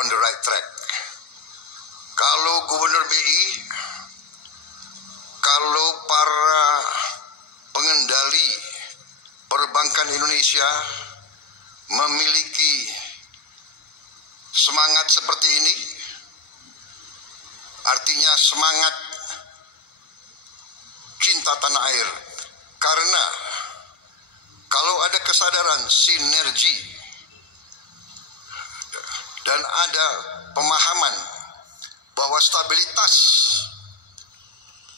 on the right track. Kalau Gubernur BI, kalau para pengendali perbankan Indonesia memiliki semangat seperti ini, artinya semangat cinta tanah air. Karena kalau ada kesadaran sinergi dan ada pemahaman bahwa stabilitas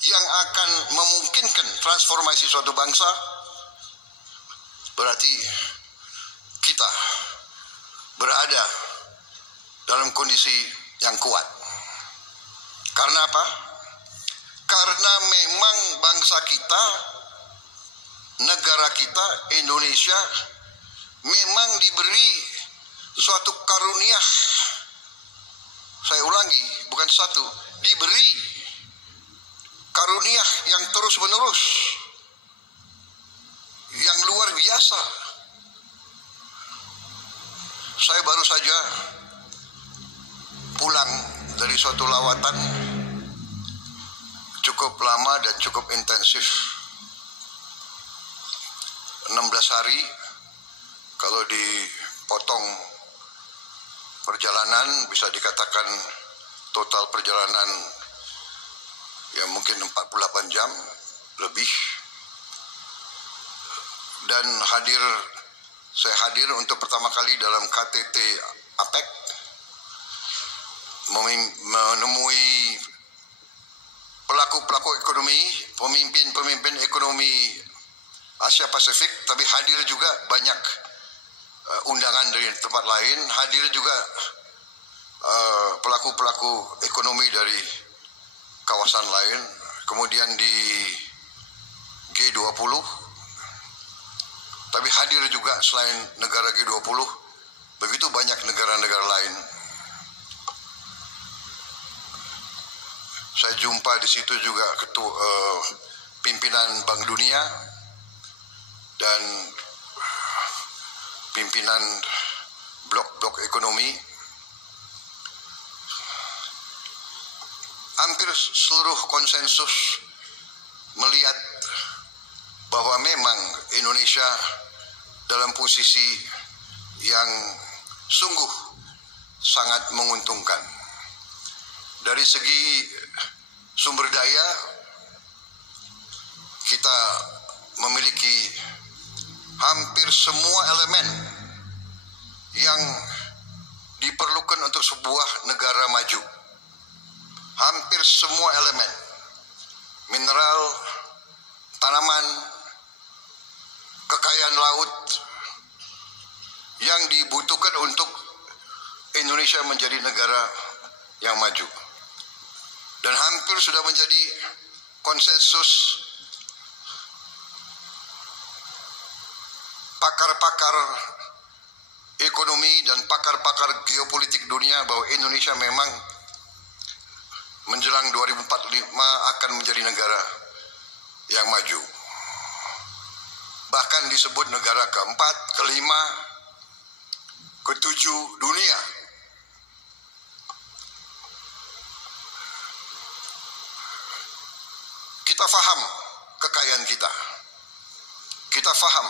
yang akan memungkinkan transformasi suatu bangsa, berarti kita berada dalam kondisi yang kuat. Karena apa? Karena memang bangsa kita, negara kita, Indonesia, memang diberi suatu karunia. Saya ulangi, bukan satu, diberi karunia yang terus menerus, yang luar biasa. Saya baru saja pulang dari suatu lawatan cukup lama dan cukup intensif. 16 hari kalau dipotong perjalanan bisa dikatakan total perjalanan ya mungkin 48 jam lebih. Dan saya hadir untuk pertama kali dalam KTT APEC, menemui pelaku-pelaku ekonomi, pemimpin-pemimpin ekonomi Asia Pasifik, tapi hadir juga banyak undangan dari tempat lain, hadir juga pelaku-pelaku ekonomi dari kawasan lain, kemudian di G20, tapi hadir juga selain negara G20, begitu banyak negara-negara lain. Saya jumpa di situ juga pimpinan Bank Dunia dan pimpinan blok-blok ekonomi. Hampir seluruh konsensus melihat bahwa memang Indonesia dalam posisi yang sungguh sangat menguntungkan. Dari segi sumber daya, kita memiliki hampir semua elemen yang diperlukan untuk sebuah negara maju. Hampir semua elemen, mineral, tanaman, kekayaan laut yang dibutuhkan untuk Indonesia menjadi negara yang maju. Dan hampir sudah menjadi konsensus pakar-pakar ekonomi dan pakar-pakar geopolitik dunia bahwa Indonesia memang menjelang 2045 akan menjadi negara yang maju. Bahkan disebut negara keempat, kelima, ketujuh dunia. Kita faham kekayaan kita. Kita faham.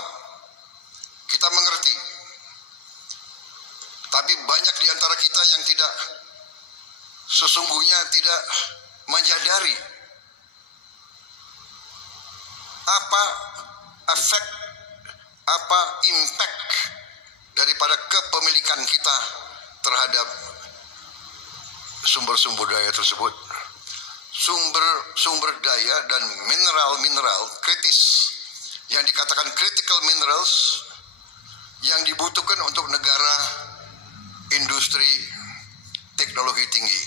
Kita mengerti. Tapi banyak di antara kita yang sesungguhnya tidak menyadari apa efek, apa impact daripada kepemilikan kita terhadap sumber-sumber daya tersebut. Sumber daya dan mineral kritis yang dikatakan critical minerals yang dibutuhkan untuk negara industri teknologi tinggi.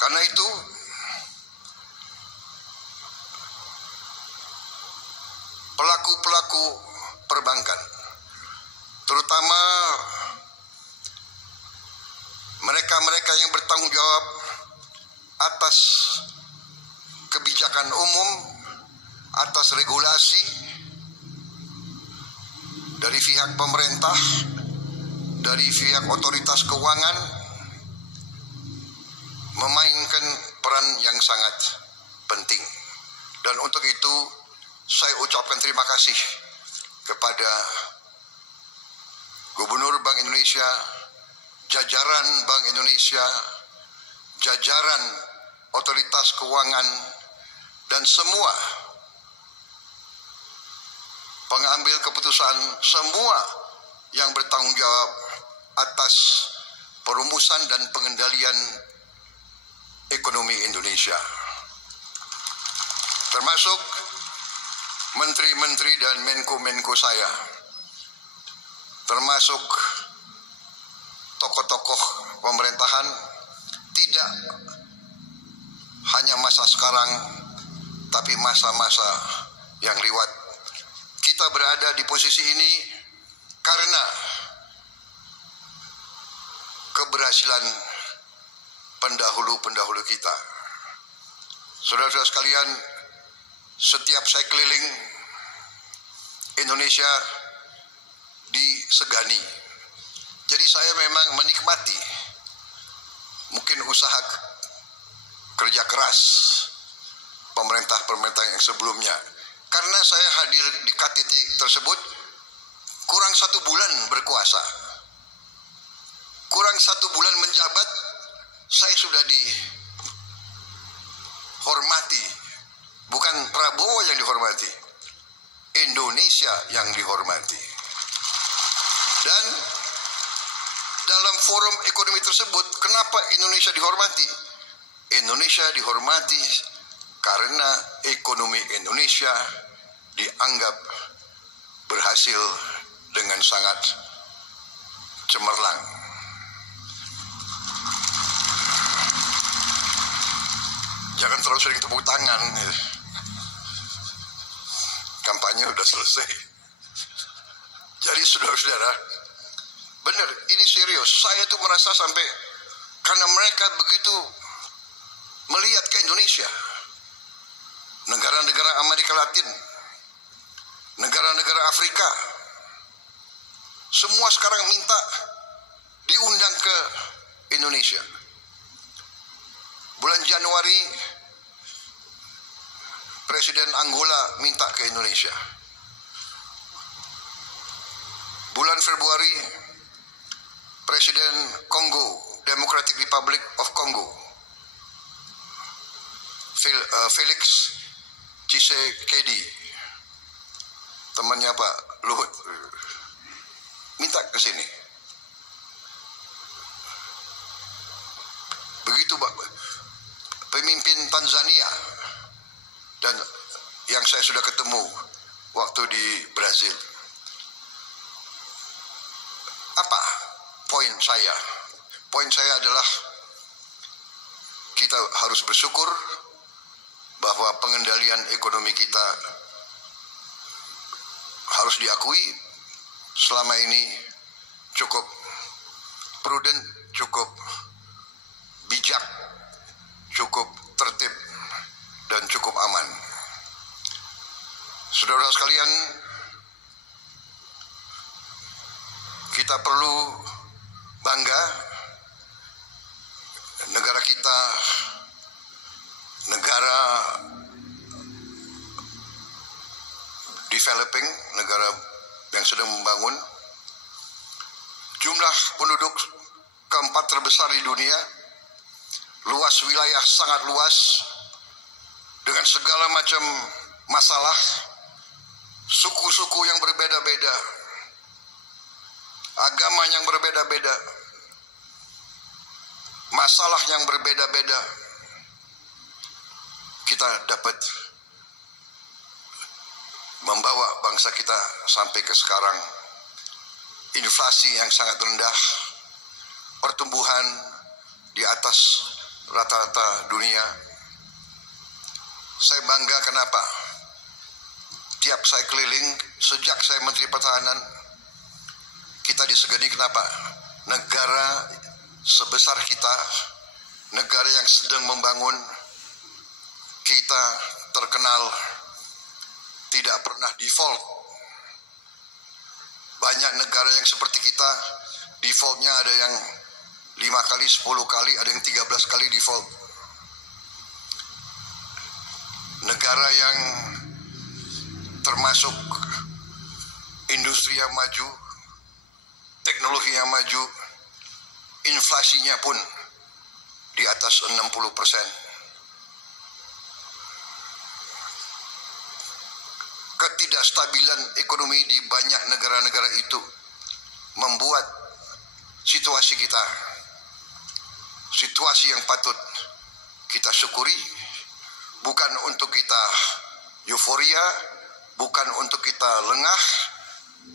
Karena itu pelaku-pelaku perbankan, terutama mereka-mereka yang bertanggung jawab atas kebijakan umum, atas regulasi dari pihak pemerintah dari pihak otoritas keuangan memainkan peran yang sangat penting. Dan untuk itu saya ucapkan terima kasih kepada Gubernur Bank Indonesia, jajaran Bank Indonesia, jajaran otoritas keuangan, dan semua pengambil keputusan, semua yang bertanggung jawab atas perumusan dan pengendalian ekonomi Indonesia, termasuk menteri-menteri dan menko-menko saya, termasuk tokoh-tokoh pemerintahan, tidak hanya masa sekarang, tapi masa-masa yang lewat. Kita berada di posisi ini karena keberhasilan pendahulu-pendahulu kita. Saudara-saudara sekalian, setiap saya keliling Indonesia disegani. Jadi saya memang menikmati mungkin usaha kerja keras pemerintah-pemerintah yang sebelumnya. Karena saya hadir di KTT tersebut kurang 1 bulan berkuasa. Kurang 1 bulan menjabat, saya sudah dihormati. Bukan Prabowo yang dihormati, Indonesia yang dihormati. Dan dalam forum ekonomi tersebut, kenapa Indonesia dihormati? Indonesia dihormati karena ekonomi Indonesia dianggap berhasil dengan sangat cemerlang. Jangan terlalu sering tepuk tangan. Kampanye udah selesai. Jadi saudara-saudara, benar, ini serius. Saya tuh merasa sampai karena mereka begitu melihat ke Indonesia, negara-negara Amerika Latin, negara-negara Afrika, semua sekarang minta diundang ke Indonesia. Bulan Januari, Presiden Angola minta ke Indonesia. Bulan Februari, Presiden Kongo, Democratic Republic of Congo, Felix Tshisekedi, temannya Pak Luhut, minta ke sini. Begitu Pak, pemimpin Tanzania, dan yang saya sudah ketemu waktu di Brazil. Apa poin saya? Poin saya adalah kita harus bersyukur bahwa pengendalian ekonomi kita harus diakui selama ini cukup prudent, cukup bijak, cukup tertib, dan cukup aman. Saudara sekalian, kita perlu bangga negara kita, negara developing, negara yang sedang membangun. Jumlah penduduk keempat terbesar di dunia, luas wilayah sangat luas, dengan segala macam masalah, suku-suku yang berbeda-beda, agama yang berbeda-beda, masalah yang berbeda-beda. Kita dapat membawa bangsa kita sampai ke sekarang. Inflasi yang sangat rendah, pertumbuhan di atas rata-rata dunia. Saya bangga kenapa? Tiap saya keliling, sejak saya Menteri Pertahanan, kita disegani kenapa? Negara sebesar kita, negara yang sedang membangun, kita terkenal tidak pernah default. Banyak negara yang seperti kita defaultnya ada yang 5 kali, 10 kali, ada yang 13 kali default. Negara yang termasuk industri yang maju, teknologi yang maju, inflasinya pun di atas 60%. Ketidakstabilan ekonomi di banyak negara-negara itu membuat situasi kita, situasi yang patut kita syukuri, bukan untuk kita euforia, bukan untuk kita lengah,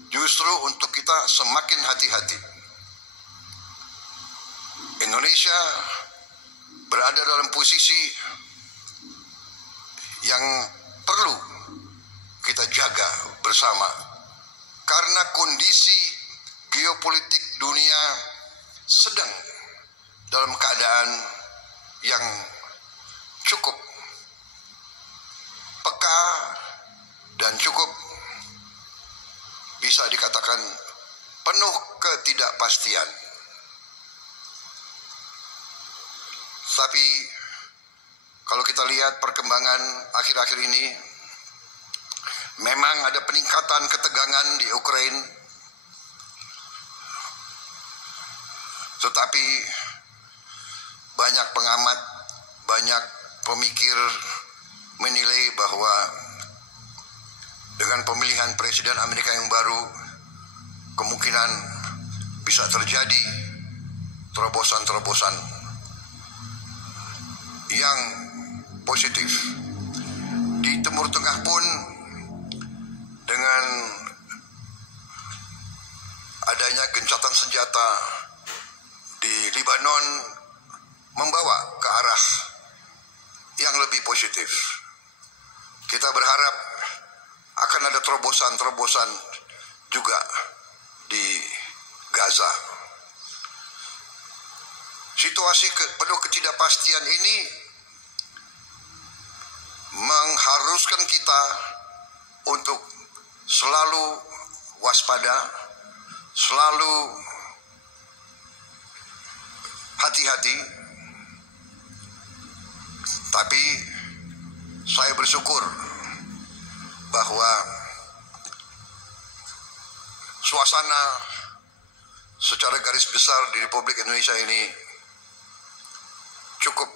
justru untuk kita semakin hati-hati. Indonesia berada dalam posisi yang perlu kita jaga bersama, karena kondisi geopolitik dunia sedang dalam keadaan yang cukup peka dan cukup bisa dikatakan penuh ketidakpastian. Tapi kalau kita lihat perkembangan akhir-akhir ini, memang ada peningkatan ketegangan di Ukraina, tetapi banyak pengamat, banyak pemikir menilai bahwa dengan pemilihan presiden Amerika yang baru, kemungkinan bisa terjadi terobosan-terobosan yang positif. Di Timur Tengah pun dengan adanya gencatan senjata di Lebanon membawa ke arah yang lebih positif. Kita berharap akan ada terobosan-terobosan juga di Gaza. Situasi penuh ketidakpastian ini mengharuskan kita untuk selalu waspada, selalu hati-hati. Tapi saya bersyukur bahwa suasana secara garis besar di Republik Indonesia ini cukup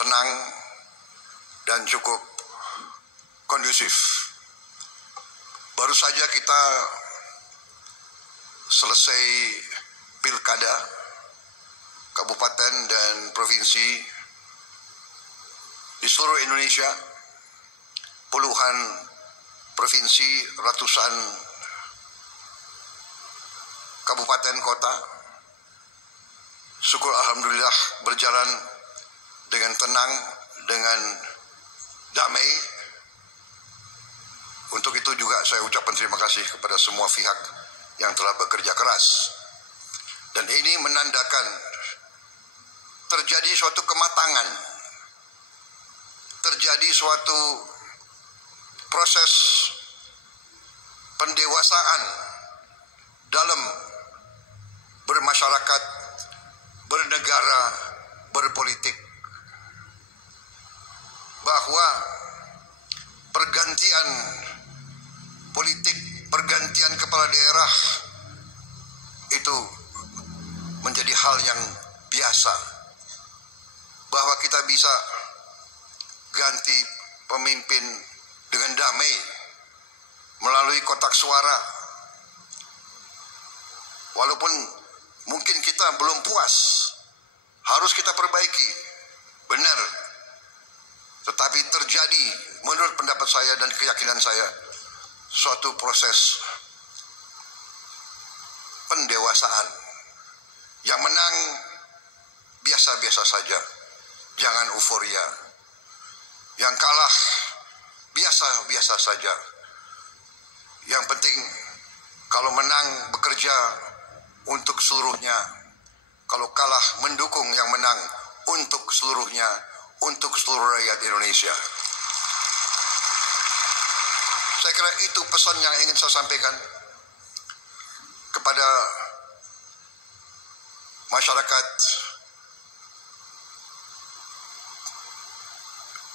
tenang dan cukup kondusif. Baru saja kita selesai pilkada kabupaten dan provinsi di seluruh Indonesia, puluhan provinsi, ratusan kabupaten kota. Syukur alhamdulillah berjalan dengan tenang, dengan damai. Untuk itu juga saya ucapkan terima kasih kepada semua pihak yang telah bekerja keras. Dan ini menandakan terjadi suatu kematangan, terjadi suatu proses pendewasaan dalam bermasyarakat, bernegara, berpolitik. Bahwa pergantian politik, pergantian kepala daerah itu menjadi hal yang biasa. Bahwa kita bisa ganti pemimpin dengan damai melalui kotak suara. Walaupun mungkin kita belum puas, harus kita perbaiki. Benar. Tetapi terjadi menurut pendapat saya dan keyakinan saya suatu proses pendewasaan. Yang menang biasa-biasa saja, jangan euforia. Yang kalah biasa-biasa saja. Yang penting kalau menang bekerja untuk seluruhnya, kalau kalah mendukung yang menang untuk seluruhnya, untuk seluruh rakyat Indonesia. Saya kira itu pesan yang ingin saya sampaikan kepada masyarakat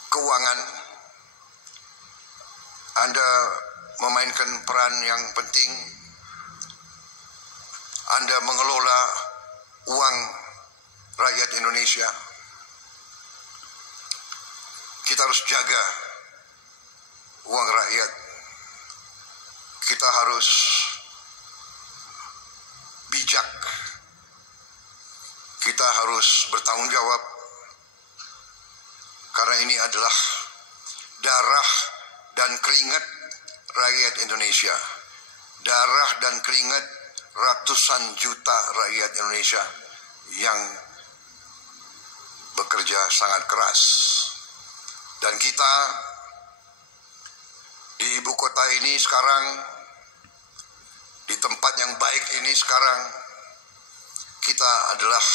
keuangan, Anda memainkan peran yang penting. Anda mengelola uang rakyat Indonesia. Kita harus jaga uang rakyat. Kita harus bijak. Kita harus bertanggung jawab. Karena ini adalah darah dan keringat rakyat Indonesia. Darah dan keringat ratusan juta rakyat Indonesia yang bekerja sangat keras. Dan kita di ibu kota ini sekarang, di tempat yang baik ini sekarang, kita adalah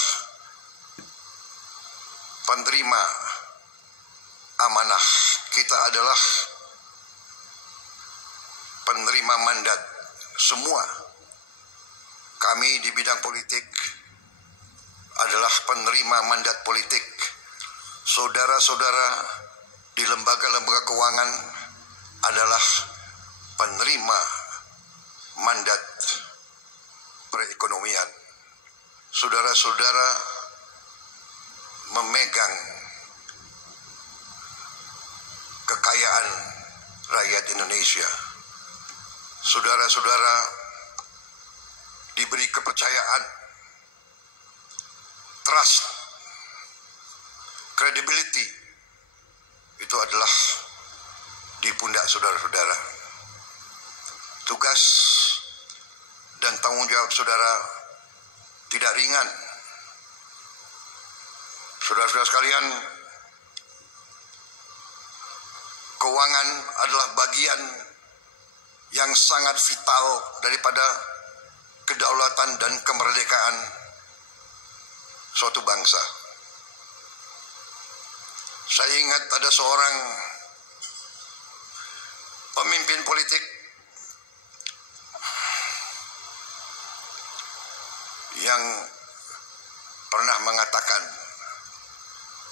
penerima amanah. Kita adalah penerima mandat semua. Kami di bidang politik adalah penerima mandat politik. Saudara-saudara di lembaga-lembaga keuangan adalah penerima mandat perekonomian. Saudara-saudara memegang kekayaan rakyat Indonesia. Saudara-saudara diberi kepercayaan, trust, credibility. Itu adalah di pundak saudara-saudara. Tugas dan tanggung jawab saudara tidak ringan. Saudara-saudara sekalian, keuangan adalah bagian yang sangat vital daripada kedaulatan dan kemerdekaan suatu bangsa. Saya ingat ada seorang pemimpin politik yang pernah mengatakan,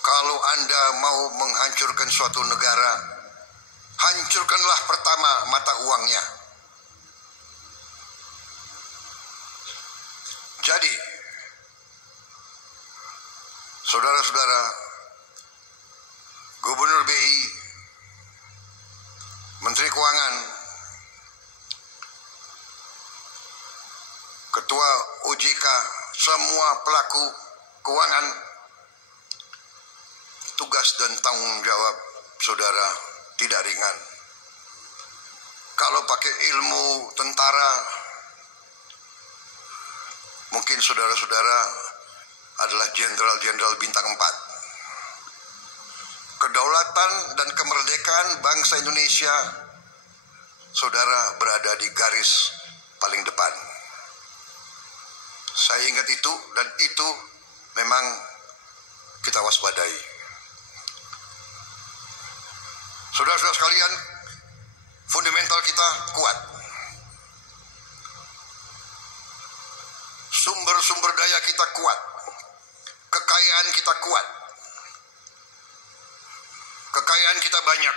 kalau Anda mau menghancurkan suatu negara, hancurkanlah pertama mata uangnya. Jadi, saudara-saudara, Gubernur BI, Menteri Keuangan, Ketua OJK, semua pelaku keuangan, tugas dan tanggung jawab saudara tidak ringan. Kalau pakai ilmu tentara, mungkin saudara-saudara adalah jenderal-jenderal bintang 4. Kedaulatan dan kemerdekaan bangsa Indonesia, saudara berada di garis paling depan. Saya ingat itu, dan itu memang kita waspadai. Saudara-saudara sekalian, fundamental kita kuat. Sumber-sumber daya kita kuat. Kekayaan kita kuat. Kekayaan kita banyak.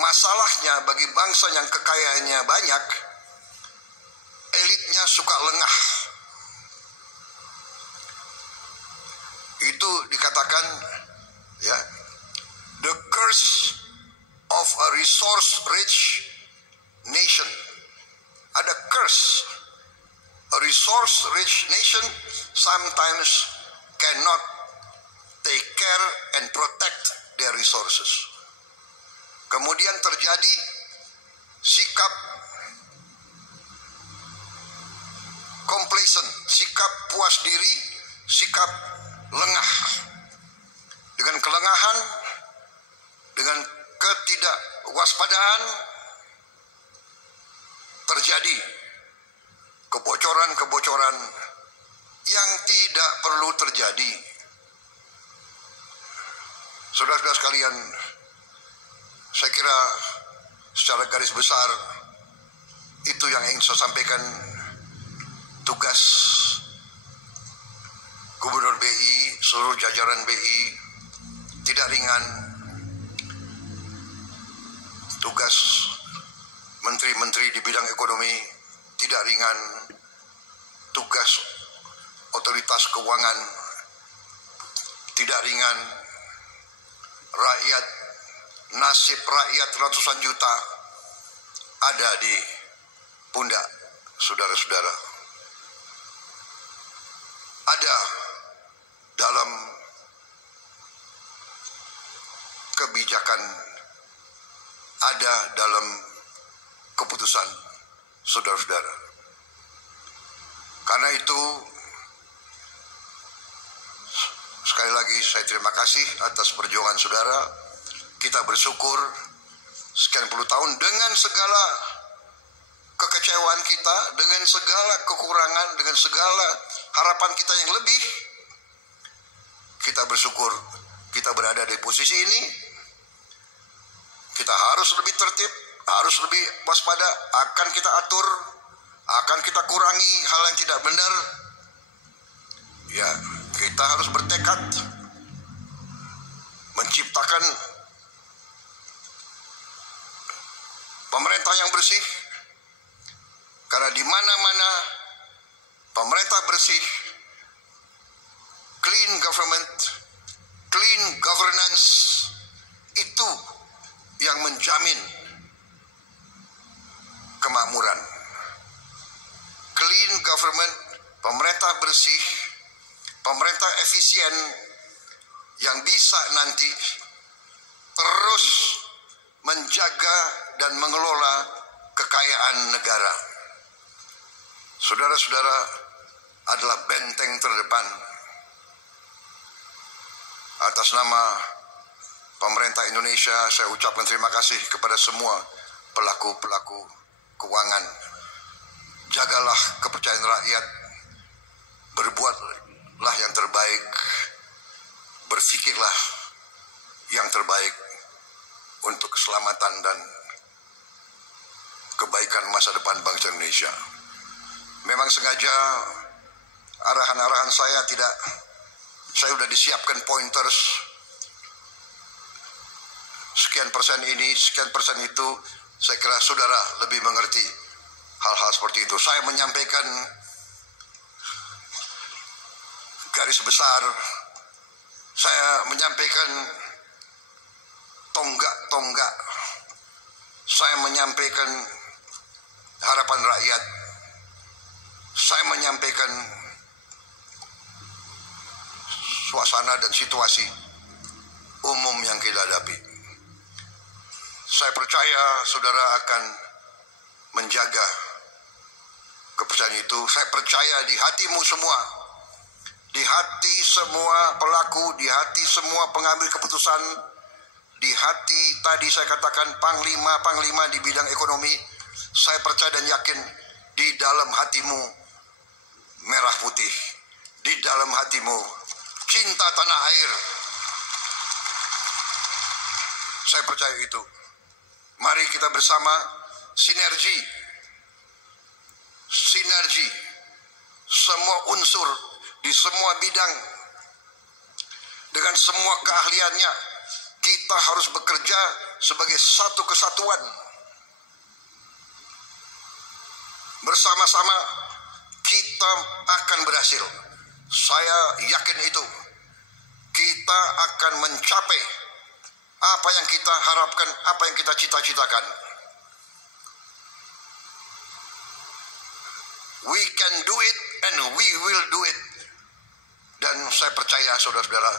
Masalahnya bagi bangsa yang kekayaannya banyak, elitnya suka lengah. Itu dikatakan, ya, the curse of a resource-rich nation. Ada curse. A resource-rich nation sometimes cannot take care and protect their resources. Kemudian terjadi sikap complacent, sikap puas diri, sikap lengah. Dengan kelengahan, dengan ketidakwaspadaan, terjadi kebocoran-kebocoran yang tidak perlu terjadi. Saudara-saudara sekalian, saya kira secara garis besar itu yang ingin saya sampaikan. Tugas seluruh jajaran BI tidak ringan. Tugas menteri-menteri di bidang ekonomi tidak ringan. Tugas otoritas keuangan tidak ringan. Rakyat, nasib rakyat ratusan juta ada di pundak saudara-saudara. Ada dalam kebijakan, ada dalam keputusan saudara-saudara. Karena itu, sekali lagi saya terima kasih atas perjuangan saudara. Kita bersyukur sekian puluh tahun dengan segala kekecewaan kita, dengan segala kekurangan, dengan segala harapan kita yang lebih, kita bersyukur kita berada di posisi ini. Kita harus lebih tertib, harus lebih waspada, akan kita atur, akan kita kurangi hal yang tidak benar. Ya, kita harus bertekad menciptakan pemerintah yang bersih. Karena di mana-mana pemerintah bersih, clean government, clean governance, itu yang menjamin kemakmuran. Clean government, pemerintah bersih, pemerintah efisien yang bisa nanti terus menjaga dan mengelola kekayaan negara. Saudara-saudara adalah benteng terdepan. Atas nama pemerintah Indonesia, saya ucapkan terima kasih kepada semua pelaku-pelaku keuangan. Jagalah kepercayaan rakyat, berbuatlah yang terbaik, berfikirlah yang terbaik untuk keselamatan dan kebaikan masa depan bangsa Indonesia. Memang sengaja arahan-arahan saya sudah disiapkan pointers, sekian persen ini, sekian persen itu. Saya kira saudara lebih mengerti hal-hal seperti itu. Saya menyampaikan garis besar, saya menyampaikan tonggak-tonggak, saya menyampaikan harapan rakyat, saya menyampaikan suasana dan situasi umum yang kita hadapi. Saya percaya saudara akan menjaga kepercayaan itu. Saya percaya di hatimu semua, di hati semua pelaku, di hati semua pengambil keputusan, di hati tadi saya katakan panglima di bidang ekonomi. Saya percaya dan yakin di dalam hatimu merah putih, di dalam hatimu cinta tanah air. Saya percaya itu. Mari kita bersama sinergi semua unsur di semua bidang dengan semua keahliannya. Kita harus bekerja sebagai satu kesatuan. Bersama-sama kita akan berhasil. Saya yakin itu. Kita akan mencapai apa yang kita harapkan, apa yang kita cita-citakan. We can do it and we will do it. Dan saya percaya saudara-saudara,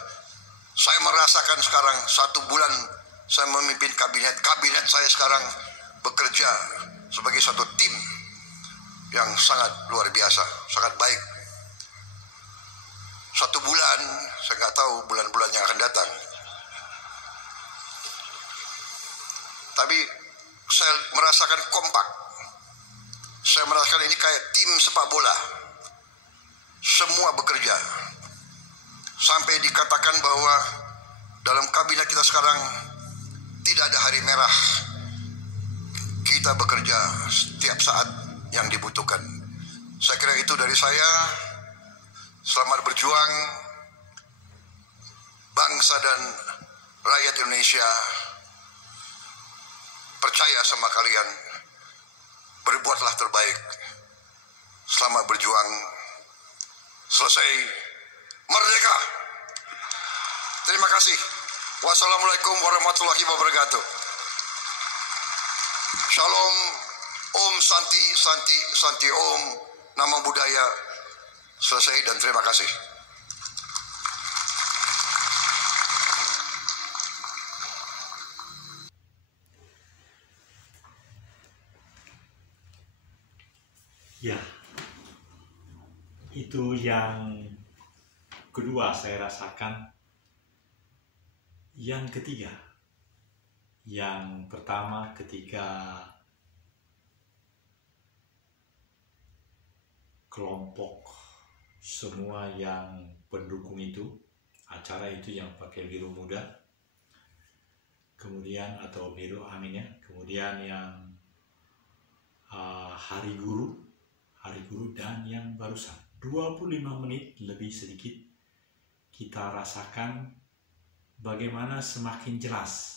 saya merasakan sekarang 1 bulan saya memimpin kabinet saya sekarang bekerja sebagai satu tim yang sangat luar biasa, sangat baik. 1 bulan, saya nggak tahu bulan-bulan yang akan datang. Tapi saya merasakan kompak. Saya merasakan ini kayak tim sepak bola. Semua bekerja. Sampai dikatakan bahwa dalam kabinet kita sekarang tidak ada hari merah. Kita bekerja setiap saat yang dibutuhkan. Saya kira itu dari saya. Selamat berjuang. bangsa dan rakyat Indonesia percaya sama kalian. Berbuatlah terbaik. Selamat berjuang. Selesai. Merdeka. Terima kasih. Wassalamualaikum warahmatullahi wabarakatuh. Shalom. Om Santi, Santi, Santi Om. Nama budaya. Selesai dan terima kasih. Ya, itu yang kedua saya rasakan. Yang ketiga, yang pertama ketika kelompok semua yang pendukung itu, acara itu yang pakai biru muda, kemudian atau biru amin ya, kemudian yang hari guru dan yang barusan 25 menit lebih sedikit kita rasakan bagaimana semakin jelas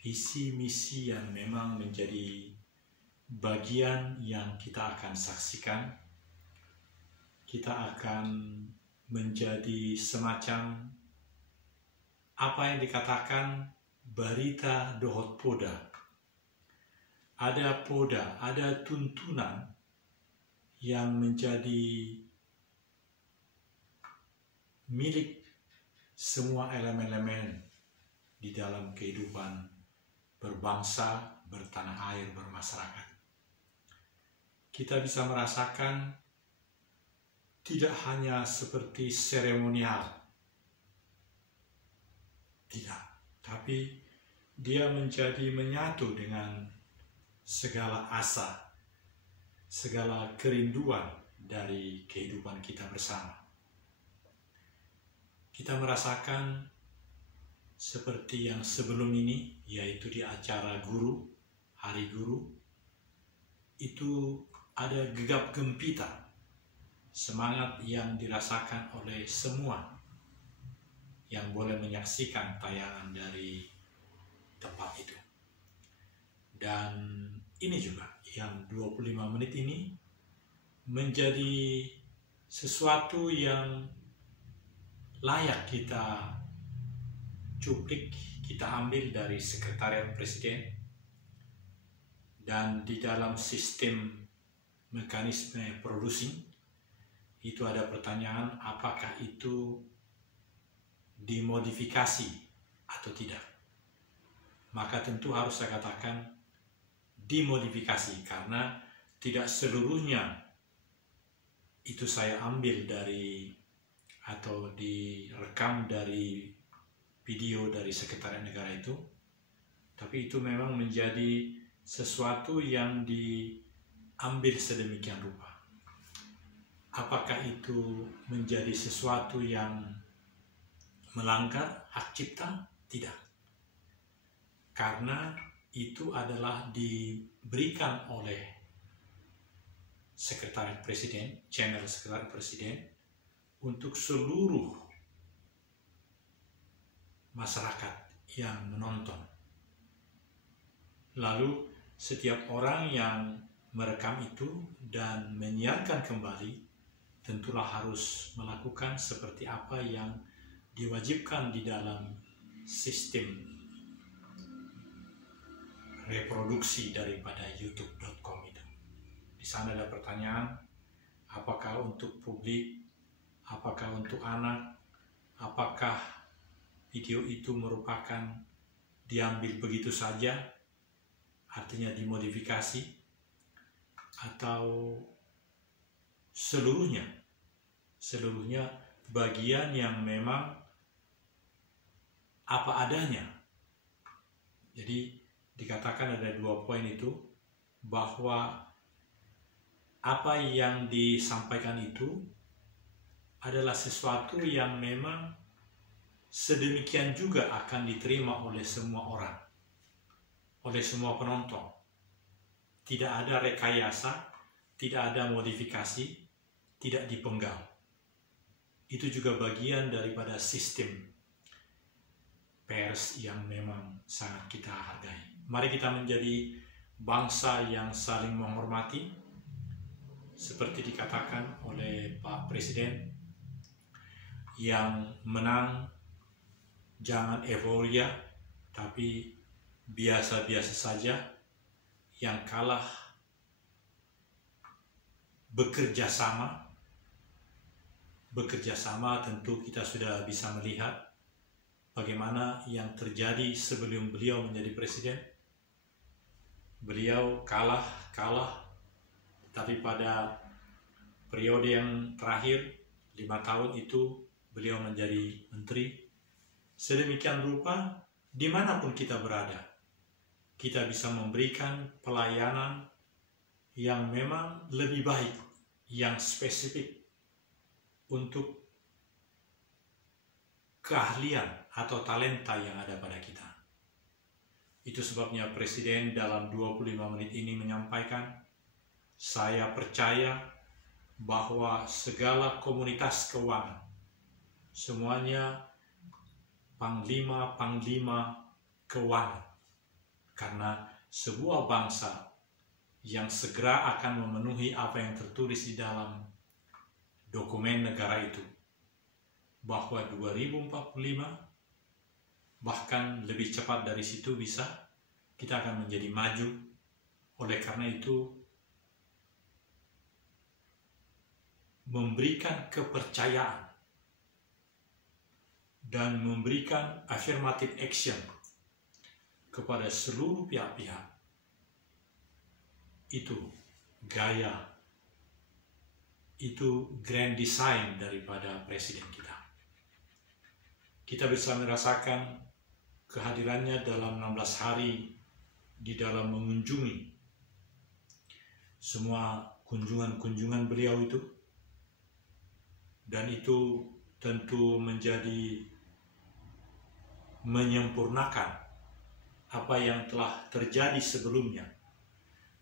visi misi yang memang menjadi bagian yang kita akan saksikan. Kita akan menjadi semacam apa yang dikatakan barita dohot poda. Ada poda, ada tuntunan yang menjadi milik semua elemen-elemen di dalam kehidupan berbangsa, bertanah air, bermasyarakat. Kita bisa merasakan tidak hanya seperti seremonial, tidak, tapi dia menjadi menyatu dengan segala asa, segala kerinduan dari kehidupan kita bersama. Kita merasakan seperti yang sebelum ini, yaitu di acara guru, hari guru, itu ada gegap gempita, semangat yang dirasakan oleh semua yang boleh menyaksikan tayangan dari tempat itu. Dan ini juga yang 25 menit ini menjadi sesuatu yang layak kita cuplik, kita ambil dari Sekretariat Presiden. Dan di dalam sistem mekanisme producing itu ada pertanyaan apakah itu dimodifikasi atau tidak. Maka tentu harus saya katakan dimodifikasi, karena tidak seluruhnya itu saya ambil dari atau direkam dari video dari Sekretariat Negara itu, tapi itu memang menjadi sesuatu yang diambil sedemikian rupa. Apakah itu menjadi sesuatu yang melanggar hak cipta? Tidak. Karena itu adalah diberikan oleh Sekretariat Presiden, channel Sekretariat Presiden, untuk seluruh masyarakat yang menonton. Lalu setiap orang yang merekam itu dan menyiarkan kembali tentulah harus melakukan seperti apa yang diwajibkan di dalam sistem reproduksi daripada youtube.com itu. Di sana ada pertanyaan, apakah untuk publik, apakah untuk anak, apakah video itu merupakan diambil begitu saja, artinya dimodifikasi, atau seluruhnya bagian yang memang apa adanya. Jadi dikatakan ada 2 poin itu, bahwa apa yang disampaikan itu adalah sesuatu yang memang sedemikian juga akan diterima oleh semua orang, oleh semua penonton. Tidak ada rekayasa, tidak ada modifikasi, tidak dipenggal. itu juga bagian daripada sistem pers yang memang sangat kita hargai. Mari kita menjadi bangsa yang saling menghormati, seperti dikatakan oleh Pak Presiden, yang menang jangan euforia, tapi biasa-biasa saja, yang kalah bekerja sama. Tentu kita sudah bisa melihat bagaimana yang terjadi sebelum beliau menjadi presiden. Beliau kalah, tapi pada periode yang terakhir 5 tahun itu beliau menjadi menteri. Sedemikian rupa dimanapun kita berada, kita bisa memberikan pelayanan yang memang lebih baik, yang spesifik untuk keahlian atau talenta yang ada pada kita. Itu sebabnya Presiden dalam 25 menit ini menyampaikan, saya percaya bahwa segala komunitas keuangan, semuanya panglima keuangan, karena sebuah bangsa yang segera akan memenuhi apa yang tertulis di dalam dokumen negara itu, bahwa 2045 bahkan lebih cepat dari situ bisa kita akan menjadi maju. Oleh karena itu, memberikan kepercayaan dan memberikan affirmative action kepada seluruh pihak-pihak, itu gaya, itu grand design daripada presiden kita. Kita bisa merasakan kehadirannya dalam 16 hari di dalam mengunjungi semua kunjungan beliau itu, dan itu tentu menjadi menyempurnakan apa yang telah terjadi sebelumnya,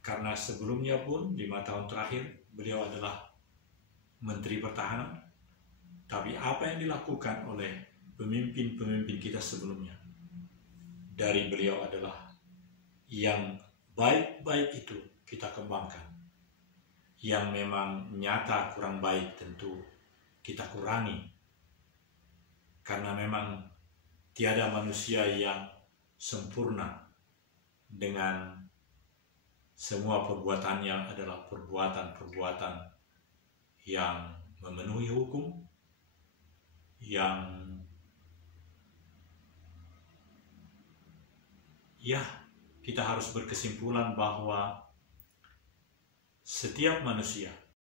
karena sebelumnya pun 5 tahun terakhir beliau adalah Menteri Pertahanan, tapi apa yang dilakukan oleh pemimpin-pemimpin kita sebelumnya dari beliau adalah yang baik-baik itu kita kembangkan, yang memang nyata kurang baik tentu kita kurangi, karena memang tiada manusia yang sempurna dengan semua perbuatannya adalah perbuatan-perbuatan yang memenuhi hukum, yang kita harus berkesimpulan bahwa setiap manusia